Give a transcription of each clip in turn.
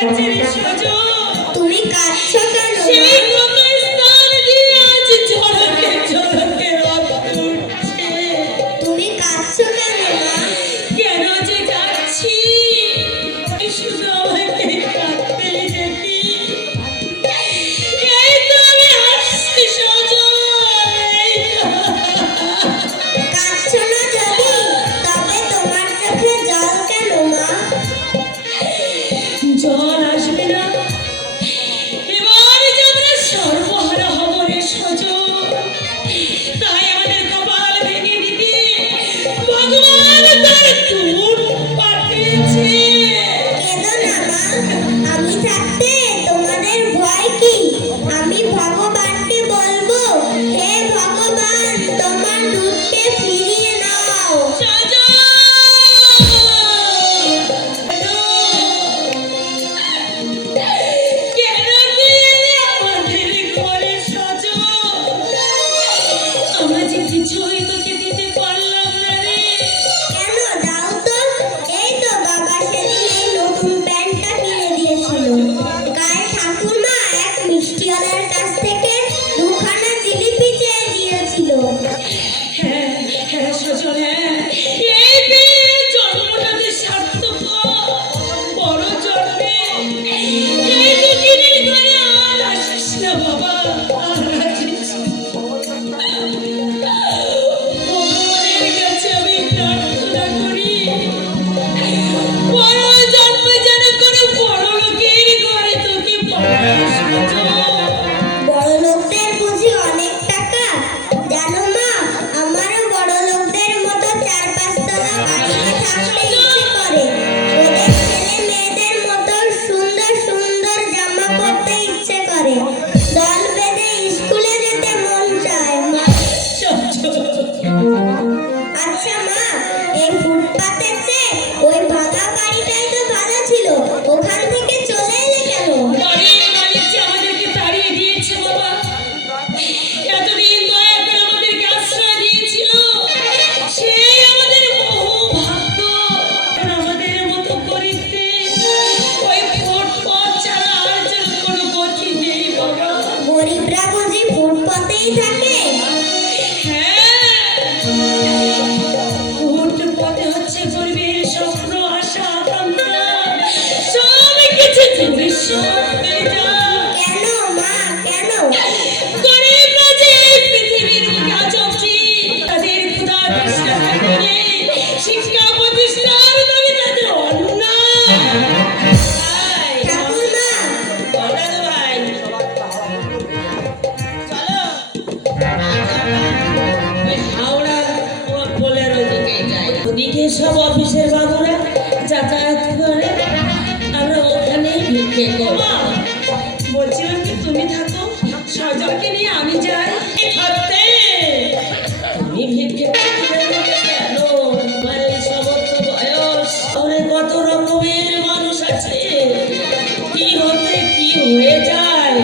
গেছে রে সজল। তুমি কাঁদছো কেন? সেই কত স্থান দিয়ে আজ ঝলকে ঝলকে রক্ত উঠছে। তুমি কাঁদছো কেন মা? কেন যে কাঁদছি শুধু আমাকে কাঁদতেই দেখি। এই তো আমি আসছি সজল, এই তো। কাঁদছো না যদি, তবে তোমার চোখে জল কেন মা? জল আসবে না, এবার যে আমরা সর্বহারা হব রে সজল। তাই আমাদের কপাল ভেঙে দিতে ভগবান তার দূর পাঠিয়েছে। কেঁদো না মা, আমি থাকতে তোমাদের ভয় কি? আমি ভগবানকে বলবো, হে ভগবান তোমার দুধকে ফিরিয়ে নাও। সজল! কেন তুই এলি আমাদের ঘরে সজল? আমরা যে কিছুই তোকে দিতে পারলাম না রে। কেন দাও তো? এই তো বাবা সেদিন এই নতুন প্যান্টটা কিনে দিয়েছিল। গায়ে ঠাকুরমা এক মিষ্টিওয়ালার কাছ থেকে দুখানা জিলিপি চেয়ে দিয়েছিল। হ্যাঁ হ্যাঁ সজল, হ্যাঁ, এই মেয়ের জন্মটাতে সার্থক। বড় জন্মে এই দুঃখিনীর ঘরে আর আসিস না বাবা, আর আসিস না। ভগবানের কাছে আমি প্রার্থনা করি, বড় জন্ম যেন কোনো বড় লোকের ঘরে তোকে পাঠায় সজল। বড় লোকদের বুঝি অনেক টাকা? জানো মা, আমারও বড় লোকদের মতো 4-5 তলা বাড়িতে থাকতে ইচ্ছে করে। ওদের ছেলে মেয়েদের মতো সুন্দর সুন্দর জামা পরতে ইচ্ছে করে। দল বেঁধে স্কুলে যেতে মন চায় মা। আচ্ছা মা, এই ফুটপাতের চেয়ে ওই ভাঙা বাড়িটাই তো ভালো ছিল। ওখান থেকে চলে এলে কেন? বাড়ির মালিক যে আমাদেরকে তাড়িয়ে দিয়েছে বাবা। এতদিন দয়া করে আমাদেরকে আশ্রয় দিয়েছিল, সেই আমাদের বহু ভাগ্য। এখন আমাদের মতো করিতে ওই ফুটপাত ছাড়া আর যেন কোনো গতি নেই বাবা। গরিবরা বুঝি ফুটপাতেই থাকে? হ্যাঁ, ফুটপাতে হচ্ছে গরিবের স্বপ্ন, আশা, আকাঙ্ক্ষা সব কিছু ভবিষ্যৎ হয়ে যায়। কেন মা, কেন? গরিবরা যে এই পৃথিবীর বুকে আজ অবধি তাদের ক্ষুধা তৃষ্ণা করে শিক্ষা প্রতিষ্ঠার দাবি তাদের অন্যায়। ঠাকুরমা, বড় ভাই, চলো ওই হাওড়ার পোলের ওদিকে যাই। ওদিকে সব অফিসের বাবুরা যাতায়াত করে, আমরা ওখানেই ভিক্ষে করব। বলছিলাম কি তুমি থাকো, সজলকে নিয়ে আমি যাই। থাকতে তুমি ভিক্ষে করতে যাবে কেন? তোমার এই সমস্ত বয়স, শহরে কত রকমের মানুষ আছে, কি হতে কি হয়ে যায়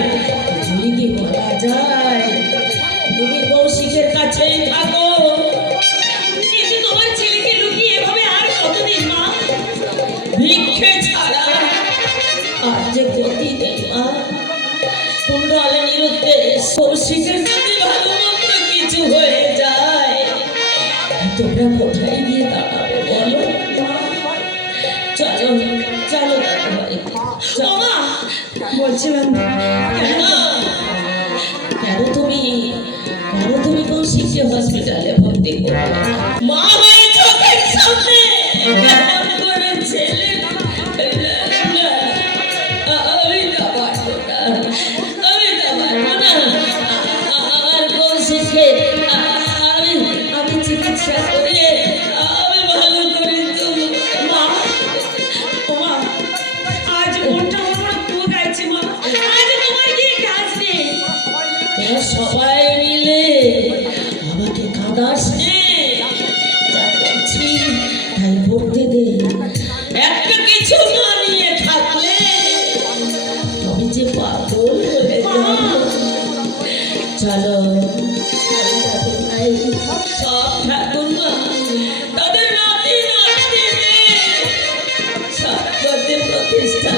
কিছুই কি বলা যায়। তুমি কৌশিকের কাছেই থাকো, কিন্তু তোমার ছেলেকে লুকিয়ে এভাবে আর কতদিন মা? ভিক্ষে ছাড়া আর যে গতি নেই মা। কুণ্ডলে নিরুদ্দেশ কৌশিকের যদি ভালো মন্দ কিছু হয়ে যায়, তোমরা কোথায় গিয়ে দাঁড়াবে বলো? চলো চলো দাদা ভাই, মা বলছিলাম কেন কেন তুমি কৌশিককে হসপিটালে ভর্তি করলে? মা হয়ে চোখের সামনে কেমন করে ছেলে, আমি তো পারবো না, আমি তো পারবো না। আমার কৌশিককে আমি চিকিৎসা করিয়ে আমি ভালো করে তুলব। মা, ও মা, আজ মনটা আমার পুরো গাইছে মা, আজ তোমার কি কাজ নেই? তোরা সবাই মিলে আমাকে কাঁদাস নে, যা করছি তাই করতে দে। একটা কিছু না নিয়ে থাকলে তবে যে পাগল হয়ে যাব। চলো ভাই, সব ঠাকুরমা তাদের নাতি নাতনিদের সৎপথে প্রতিষ্ঠা